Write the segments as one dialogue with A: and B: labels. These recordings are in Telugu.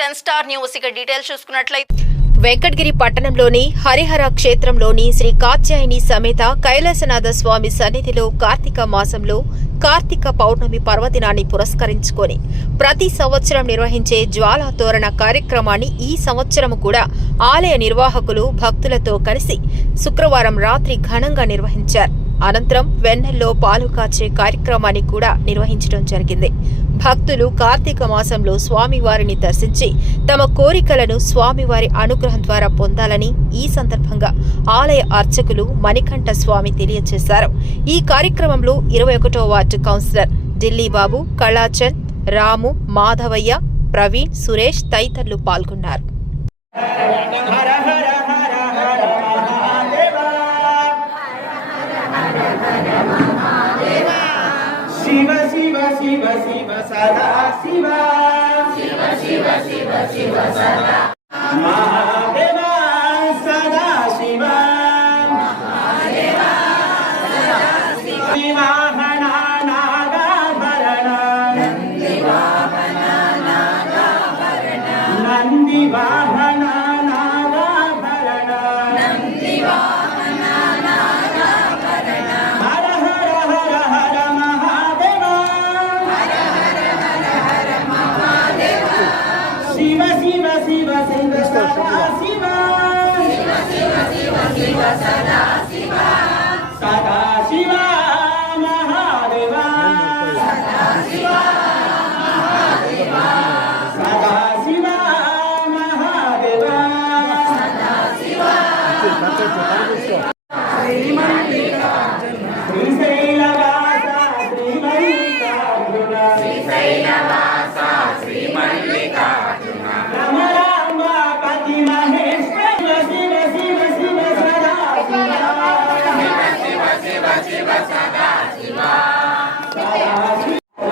A: Ten star news. ఇక డీటెయిల్స్ చూసుకున్నట్లయితే
B: వెంకటగిరి పట్టణంలోని హరిహర క్షేత్రంలోని శ్రీ కాత్యాయని సమేత కైలాసనాథ స్వామి సన్నిధిలో కార్తీక మాసంలో కార్తీక పౌర్ణమి పర్వదినాన్ని పురస్కరించుకొని ప్రతి సంవత్సరం నిర్వహించే జ్వాలతోరణ కార్యక్రమాన్ని ఈ సంవత్సరం కూడా ఆలయ నిర్వాహకులు భక్తులతో కలిసి శుక్రవారం రాత్రి ఘనంగా నిర్వహించారు. అనంతరం వెన్నెల్లో పాలు కాచే కార్యక్రమాన్ని కూడా నిర్వహించడం జరిగింది. భక్తులు కార్తీక మాసంలో స్వామివారిని దర్శించి తమ కోరికలను స్వామివారి అనుగ్రహం ద్వారా పొందాలని ఈ సందర్భంగా ఆలయ అర్చకులు మణికంఠ స్వామి తెలియజేశారు. ఈ కార్యక్రమంలో ఇరవై ఒకటో వార్డు కౌన్సిలర్ ఢిల్లీ బాబు కళాచంద్ రాము మాధవయ్య ప్రవీణ్ సురేష్ తదితరులు పాల్గొన్నారు.
C: హర హర హర హర మహాదేవా శివ శివ శివ శివ సదా శివ శివ శివ శివ శివ సదా మహాదేవా సదా శివ వివాహన నాగాభరణ నంది సదా శివ మహాదేవ శ్రీశైలవాస శ్రీమల్లికార్జున రమరామ పతి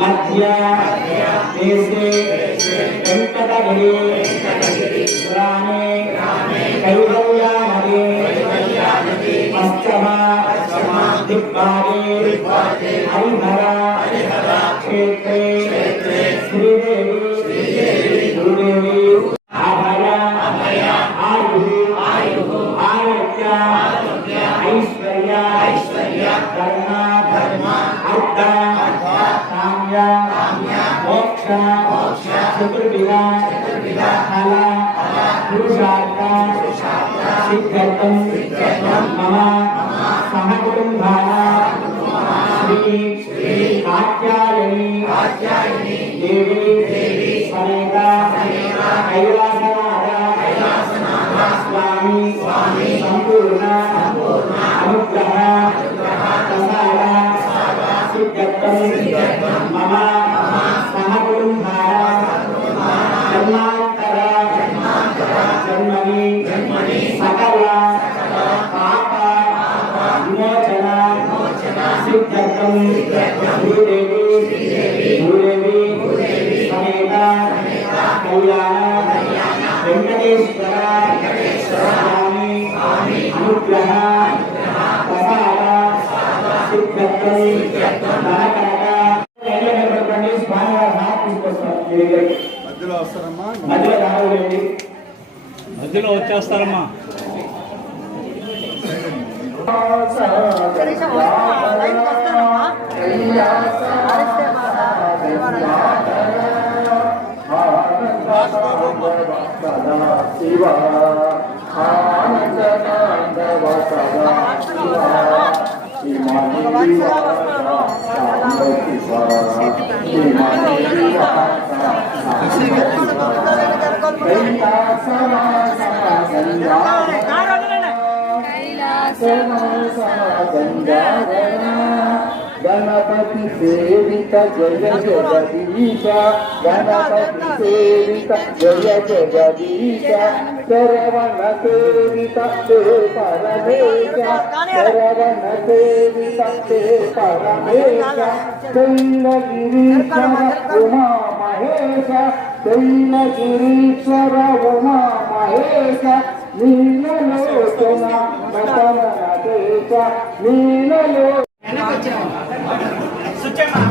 C: మధ్య వెంకటగిరి పురాణే కైవల్యానది పశ్చిమ దిగ్భాగే హరిహర క్షేత్రే దేవి సమేత కైలాసనాథ స్వామి సంపూర్ణ అనుగ్రహ ప్రసాద సిద్ధ్యర్థం మమ సహకుటుంబాన జన్మాంతర జన్మని సకల పాప విమోచన సిద్ధ్యర్థం కళ్యాణ వెంకటేశ్వర స్వామి అనుగ్రహ ప్రసాద సిద్ధ్యర్థం స్వామివారి హాత్ తీసుకొస్తాం మీ దగ్గరికి.
D: మధ్యలో వస్తారమ్మా
C: మధ్యలో
D: మధ్యలో వచ్చేస్తారమ్మా
C: ఆ
E: శివ ఆనందనాందవ సదా. శివ ఇమాని సాంబ శివ ఇమాని గణపతి సేవిత జయ జగదీశ గణపతి సేవిత జయ జగదీశ శరవణ సేవిత తే పరమేశ శరవణ సేవిత తే పరమేశ శైలగిరీశ్వర ఉమా మహేశ శైలగిరీశ్వర ఉమా మహేశ నీలలోచన నటన నటేశ నీలలో என்ன பிரச்சனை சுச்சமா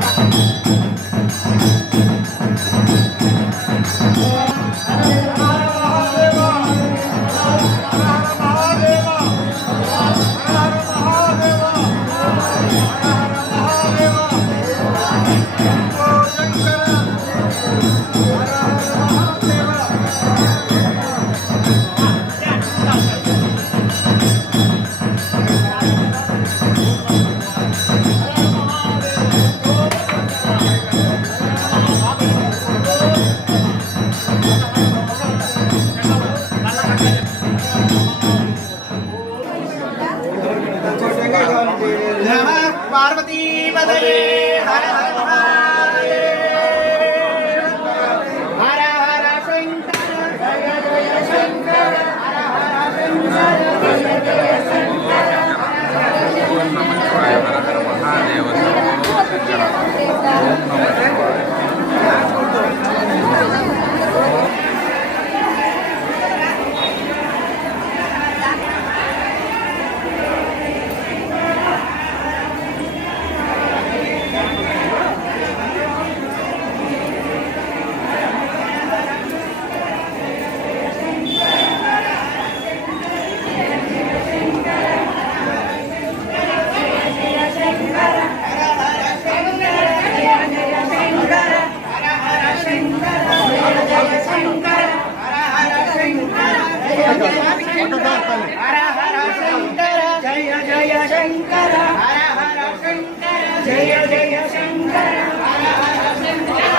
C: పార్వతీ పదయే హర హర మహాదేవ హర హర శంకర జయ జయ శంకర హర హర శంకర జయ జయ శంకర హర హర శంకర జయ జయ శంకర హర హర శంకర జయ జయ శంకర హర హర శంకర జయ జయ శంకర హర హర శంకర జయ జయ శంకర హర హర శంకర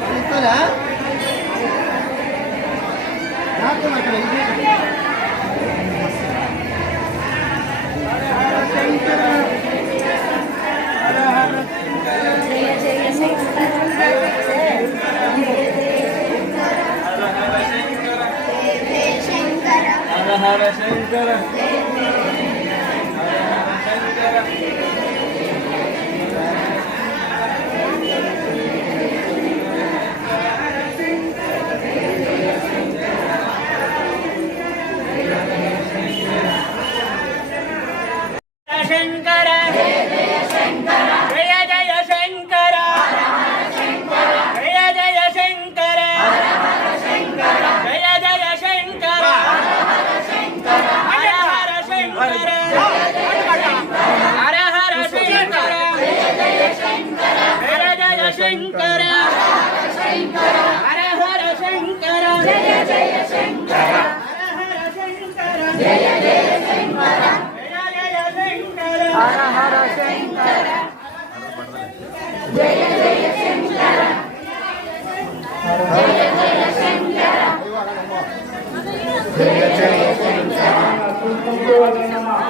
C: నాకు అక్కడ
D: శంకర
C: హర హర శంకర హర హర శంకర జయ జయ శంకర హర హర శంకర జయ జయ హర హర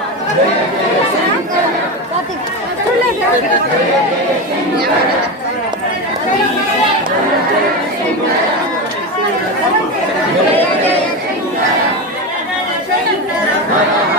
C: శంకర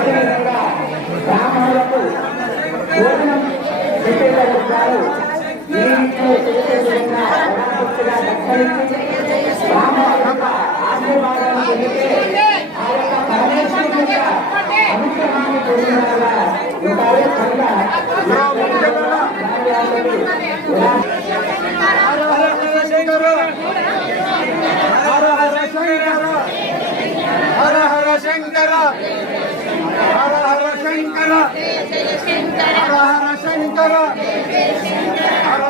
C: శంకర హర హర శంకర. హర హర శంకర హర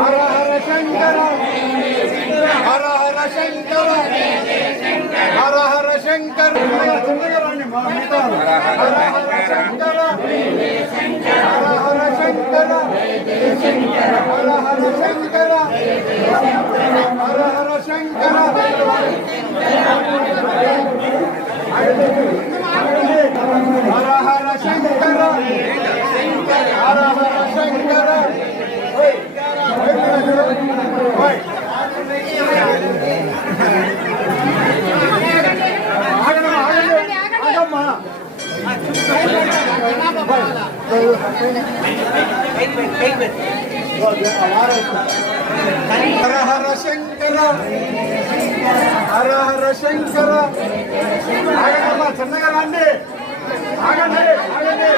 C: హర హర శంకర హర హర శంకర.
F: హర హర శంకర. హర హర శంకర. హర హర శంకర. హర హర శంకర హర హర శంకర ఆగండి. చిన్నగా రండి ఆగండి. ఆగండి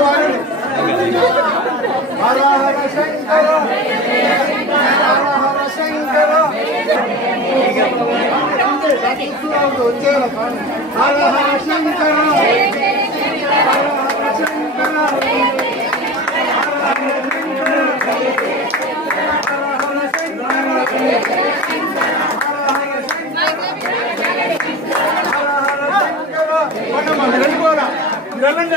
F: ఆగండి.
C: వెళ్ళండి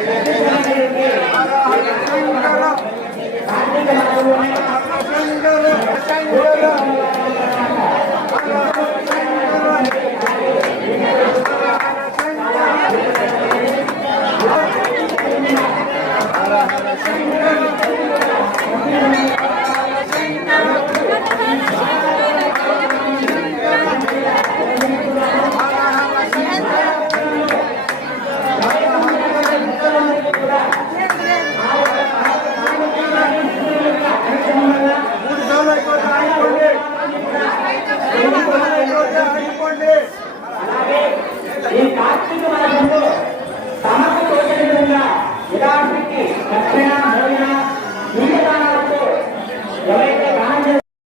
C: Amen.